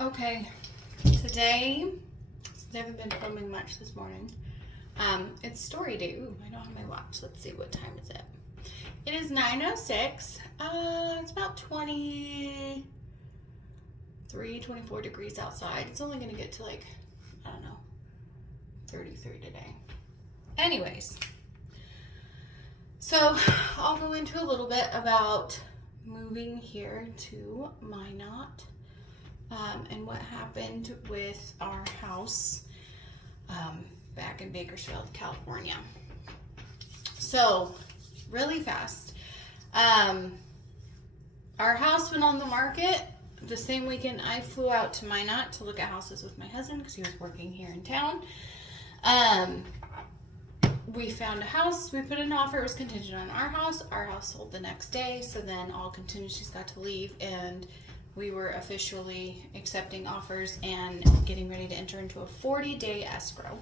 Okay, today, since I haven't been filming much this morning, it's story day. Ooh, I don't have my watch. Let's see, what time is it? It is 9:06. It's about 24 degrees outside. It's only gonna get to like, I don't know, 33 today. Anyways, so I'll go into a little bit about moving here to Minot. And what happened with our house back in Bakersfield, California. So, really fast. Our house went on the market the same weekend I flew out to Minot to look at houses with my husband because he was working here in town. We found a house, we put in an offer, it was contingent on our house sold the next day, so then all contingencies got to leave and we were officially accepting offers and getting ready to enter into a 40-day escrow.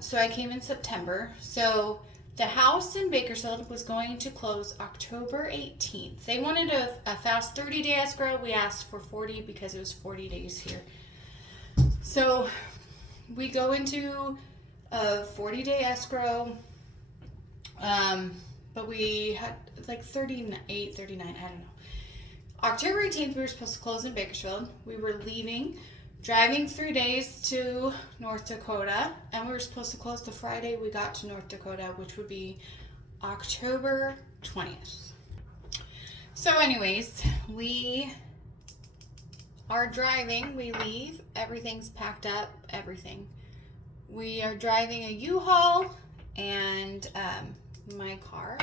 So I came in September. So the house in Bakersfield was going to close October 18th. They wanted a fast 30-day escrow. We asked for 40 because it was 40 days here. So we go into a 40-day escrow, but we had like 38, 39, I don't know. October 18th, we were supposed to close in Bakersfield. We were leaving, driving 3 days to North Dakota, and we were supposed to close the Friday we got to North Dakota, which would be October 20th. So anyways, we are driving, we leave, everything's packed up, everything. We are driving a U-Haul and my car.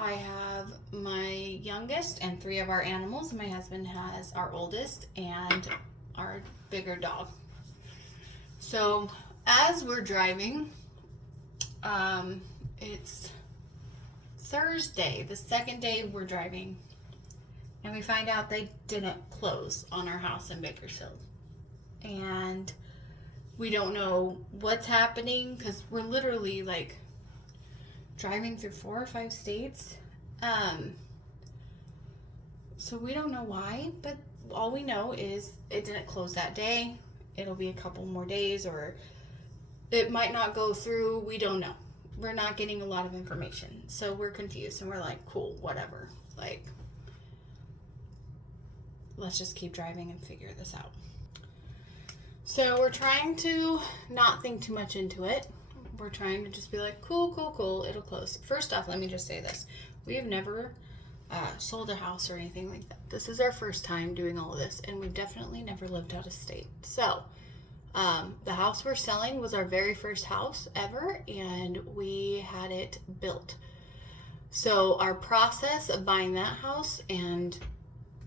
I have my youngest and 3 of our animals. My husband has our oldest and our bigger dog. So as we're driving, it's Thursday, the second day we're driving, and we find out they didn't close on our house in Bakersfield. And we don't know what's happening because we're literally like driving through 4 or 5 states. So we don't know why, but all we know is it didn't close that day. It'll be a couple more days, or it might not go through. We don't know. We're not getting a lot of information. So we're confused and we're like, cool, whatever. Like, let's just keep driving and figure this out. So we're trying to not think too much into it. We're trying to just be like, cool, it'll close. First off, let me just say this. We have never sold a house or anything like that. This is our first time doing all of this, and we've definitely never lived out of state. So, the house we're selling was our very first house ever, and we had it built. So, our process of buying that house and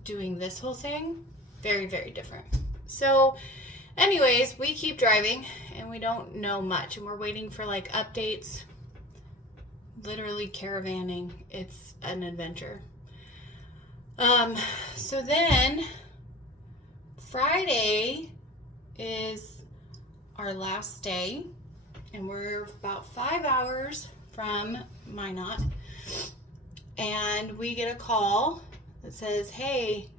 doing this whole thing, very, very different. So, anyways, we keep driving and we don't know much, and we're waiting for like updates. Literally caravanning. It's an adventure. So then Friday is our last day, and we're about 5 hours from Minot, and we get a call that says, hey,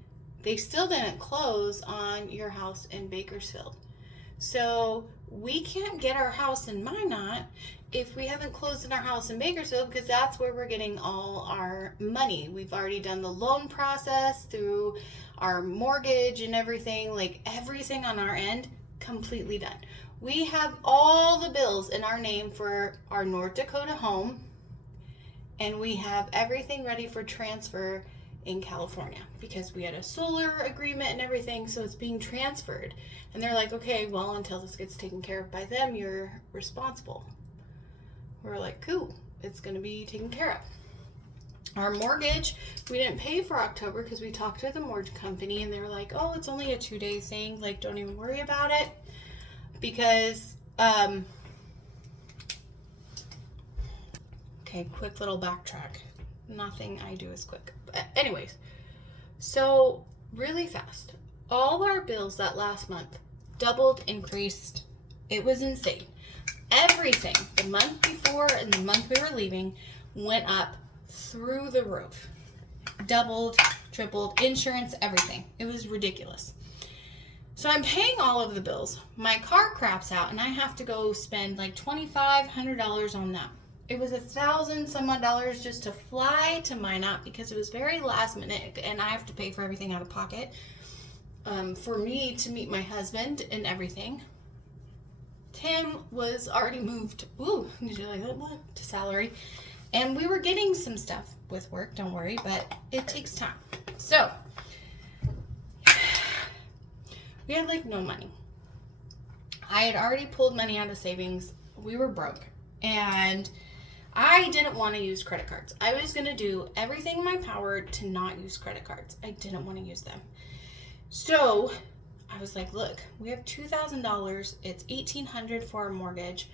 they still didn't close on your house in Bakersfield. So we can't get our house in Minot if we haven't closed on our house in Bakersfield, because that's where we're getting all our money. We've already done the loan process through our mortgage and everything, like everything on our end, completely done. We have all the bills in our name for our North Dakota home, and we have everything ready for transfer in California because we had a solar agreement and everything, so it's being transferred. And they're like, okay, well, until this gets taken care of by them, you're responsible. We're like, cool, it's gonna be taken care of. Our mortgage, we didn't pay for October because we talked to the mortgage company and they were like, oh, it's only a 2-day thing, like don't even worry about it, because okay, quick little backtrack. Nothing I do is quick. But anyways, so really fast, all our bills that last month doubled, increased. It was insane. Everything, the month before and the month we were leaving, went up through the roof. Doubled, tripled, insurance, everything. It was ridiculous. So I'm paying all of the bills. My car craps out and I have to go spend like $2,500 on that. It was $1,000 some odd dollars just to fly to Minot because it was very last minute and I have to pay for everything out of pocket. For me to meet my husband and everything. Tim was already moved, did you like that one? To salary. And we were getting some stuff with work, don't worry, but it takes time. So, we had like no money. I had already pulled money out of savings. We were broke. And I didn't want to use credit cards. I was going to do everything in my power to not use credit cards. I didn't want to use them. So I was like, look, we have $2,000. It's $1,800 for our mortgage.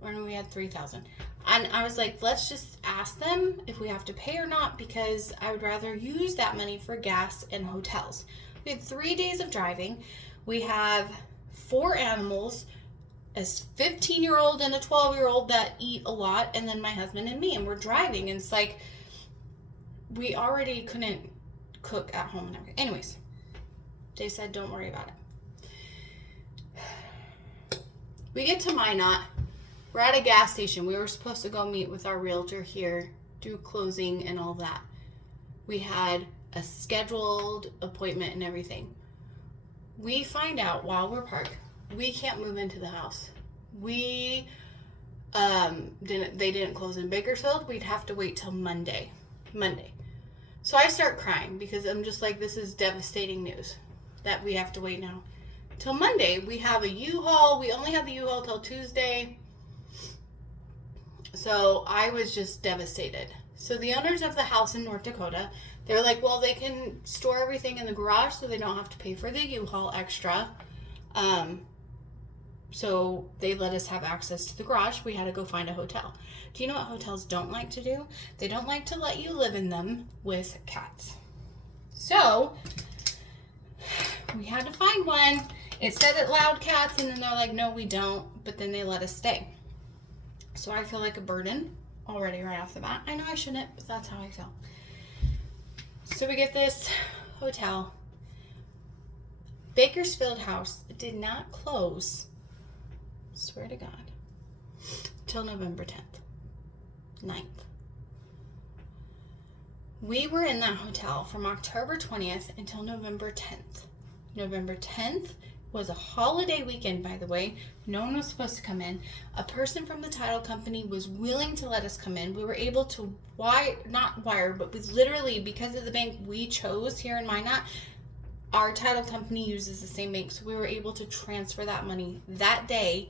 When we had $3,000. And I was like, let's just ask them if we have to pay or not, because I would rather use that money for gas and hotels. We had 3 days of driving. We have 4 animals, a 15-year-old and a 12-year-old that eat a lot, and then my husband and me, and we're driving. And it's like, we already couldn't cook at home and everything. Anyways, they said, don't worry about it. We get to Minot. We're at a gas station. We were supposed to go meet with our realtor here, do closing and all that. We had a scheduled appointment and everything. We find out while we're parked, we can't move into the house. They didn't close in Bakersfield. We'd have to wait till Monday. So I start crying because I'm just like, this is devastating news that we have to wait now till Monday. We have a U-Haul. We only had the U-Haul till Tuesday. So I was just devastated. So the owners of the house in North Dakota, they're like, well, they can store everything in the garage so they don't have to pay for the U-Haul extra. So they let us have access to the garage. We had to go find a hotel. Do you know what hotels don't like to do? They don't like to let you live in them with cats. So we had to find one. It said it allowed cats, and then they're like, no, we don't. But then they let us stay. So I feel like a burden already right off the bat. I know I shouldn't, but that's how I feel. So we get this hotel. Bakersfield house did not close, swear to God, till November 9th. We were in that hotel from October 20th until November 10th. November 10th was a holiday weekend, by the way. No one was supposed to come in. A person from the title company was willing to let us come in. We were able to not wire, but we literally, because of the bank we chose here in Minot, our title company uses the same bank. So we were able to transfer that money that day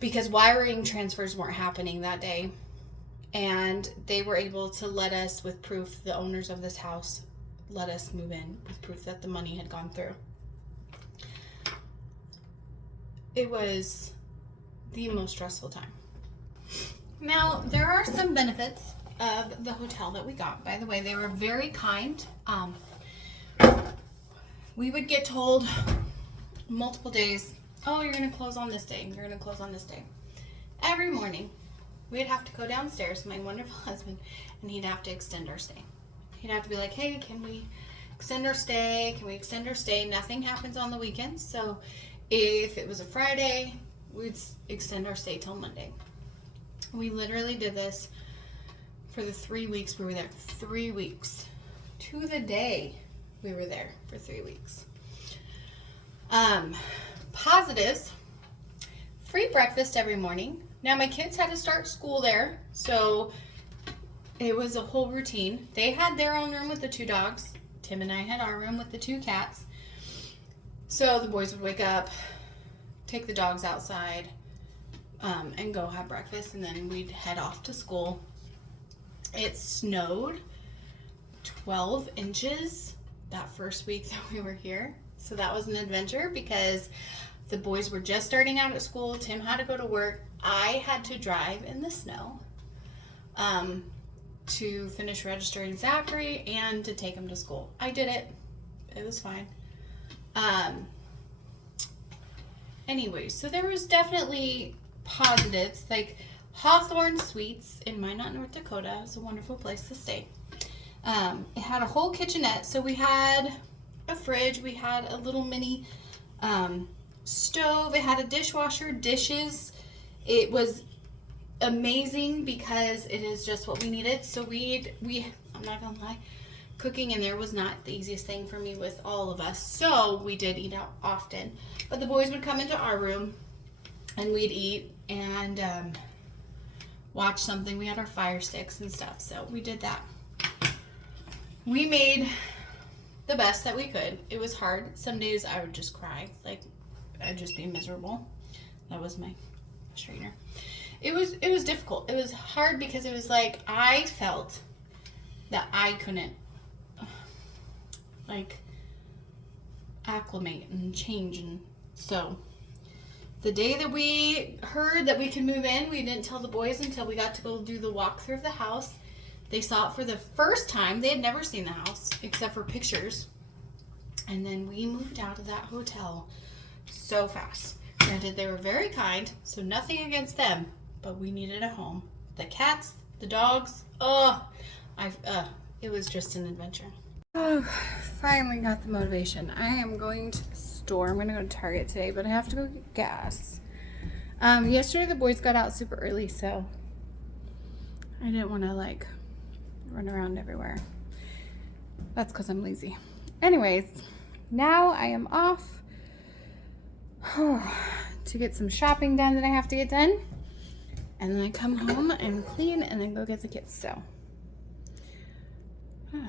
because wiring transfers weren't happening that day. And they were able to let us, with proof, the owners of this house let us move in with proof that the money had gone through. It was the most stressful time. Now, there are some benefits of the hotel that we got. By the way, they were very kind. We would get told multiple days, oh, you're going to close on this day. You're going to close on this day. Every morning, we'd have to go downstairs, my wonderful husband, and he'd have to extend our stay. He'd have to be like, hey, can we extend our stay? Can we extend our stay? Nothing happens on the weekends, so if it was a Friday, we'd extend our stay till Monday. We literally did this for the 3 weeks we were there. 3 weeks. To the day we were there for 3 weeks. Positives. Free breakfast every morning. Now my kids had to start school there, so it was a whole routine. They had their own room with the 2 dogs. Tim and I had our room with the 2 cats. So the boys would wake up, take the dogs outside, and go have breakfast, and then we'd head off to school. It snowed 12 inches that first week that we were here. So that was an adventure because the boys were just starting out at school. Tim had to go to work. I had to drive in the snow to finish registering Zachary and to take him to school. I did it. It was fine. Anyway, so there was definitely positives, like Hawthorne Suites in Minot, North Dakota. It's a wonderful place to stay. It had a whole kitchenette, so we had a fridge. We had a little mini stove. It had a dishwasher, dishes. It was amazing because it is just what we needed. So I'm not gonna lie, cooking in there was not the easiest thing for me with all of us. So we did eat out often. But the boys would come into our room and we'd eat and watch something. We had our fire sticks and stuff. So we did that. We made the best that we could. It was hard. Some days I would just cry. Like, I'd just be miserable. That was my straightener. It was difficult. It was hard because it was like I felt that I couldn't like acclimate and change. And so the day that we heard that we could move in, we didn't tell the boys until we got to go do the walkthrough of the house. They saw it for the first time. They had never seen the house except for pictures. And then we moved out of that hotel so fast. Granted, they were very kind, so nothing against them, but we needed a home. The cats, the dogs, it was just an adventure. Oh, finally got the motivation. I am going to the store. I'm going to go to Target today, but I have to go get gas. Yesterday the boys got out super early, so I didn't want to like run around everywhere. That's because I'm lazy. Anyways, now I am off to get some shopping done that I have to get done. And then I come home and clean and then go get the kids. So kind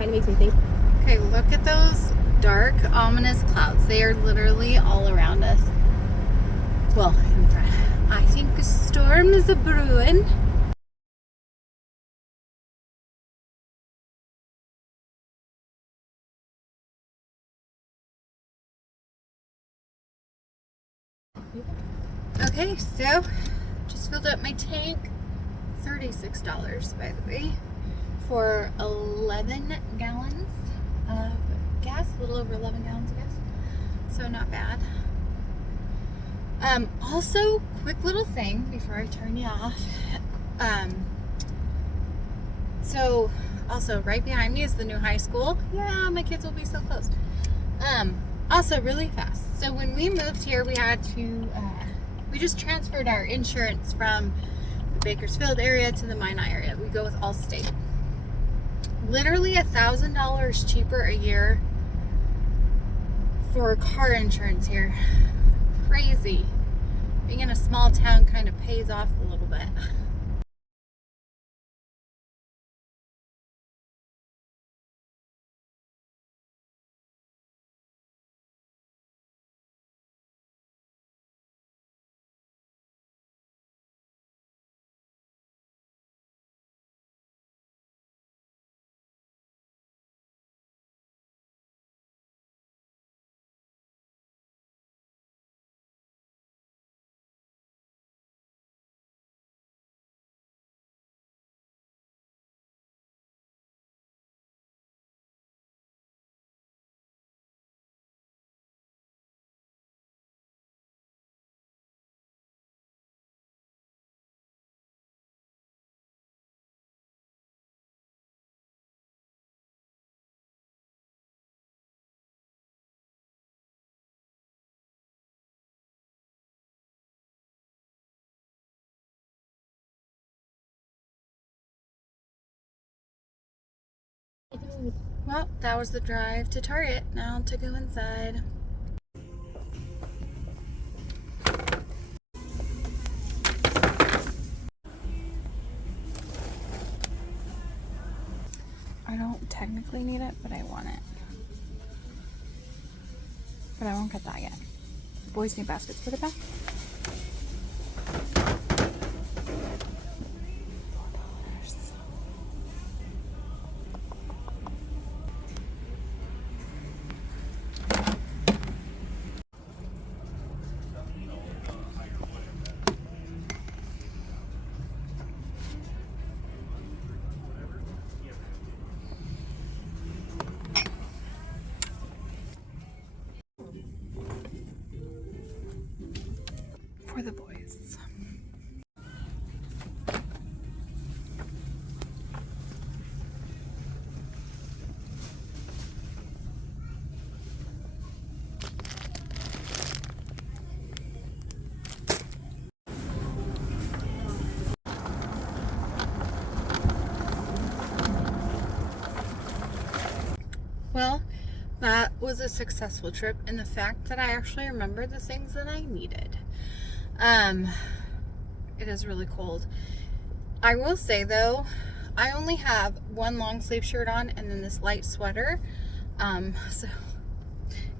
of makes me think. Okay, look at those dark, ominous clouds. They are literally all around us. Well, in the front. I think a storm is a brewing. Okay, so just filled up my tank. $36, by the way, for 11 gallons of gas, a little over 11 gallons of gas, so not bad. Also, quick little thing before I turn you off. So also right behind me is the new high school. Yeah, my kids will be so close. Also really fast. So when we moved here, we had to, we just transferred our insurance from the Bakersfield area to the Minot area. We go with Allstate. Literally $1,000 cheaper a year for car insurance here. Crazy. Being in a small town kind of pays off a little bit. Well, that was the drive to Target. Now to go inside. I don't technically need it, but I want it. But I won't get that yet. Boys need baskets. Put it back. For the boys. That was a successful trip, and the fact that I actually remembered the things that I needed. It is really cold. I will say though, I only have one long sleeve shirt on and then this light sweater. So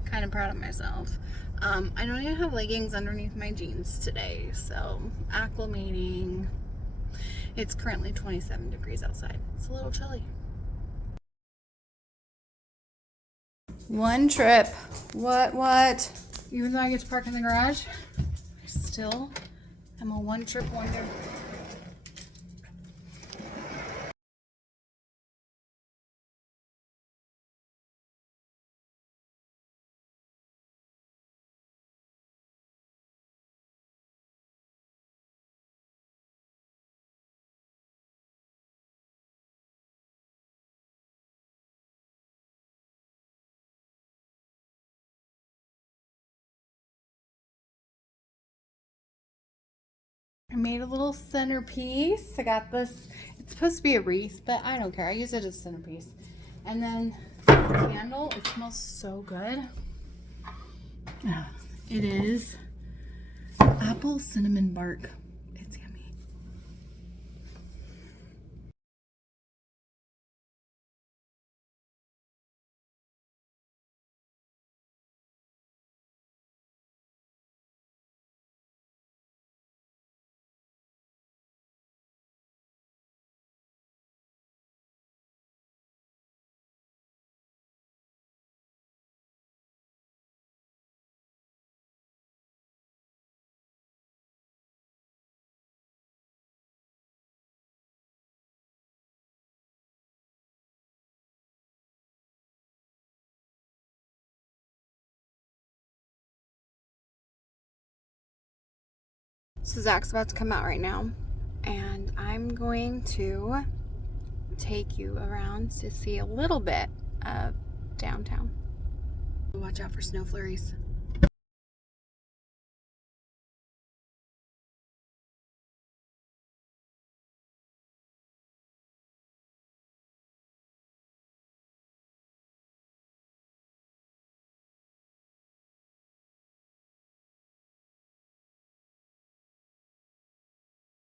kind of proud of myself. I don't even have leggings underneath my jeans today, so acclimating. It's currently 27 degrees outside. It's a little chilly. One trip. What? Even though I get to park in the garage, I still am a one trip wonder. I made a little centerpiece. I got this. It's supposed to be a wreath, but I don't care. I use it as a centerpiece. And then the candle. It smells so good. It is apple cinnamon bark. It's yummy. So Zach's about to come out right now, and I'm going to take you around to see a little bit of downtown. Watch out for snow flurries.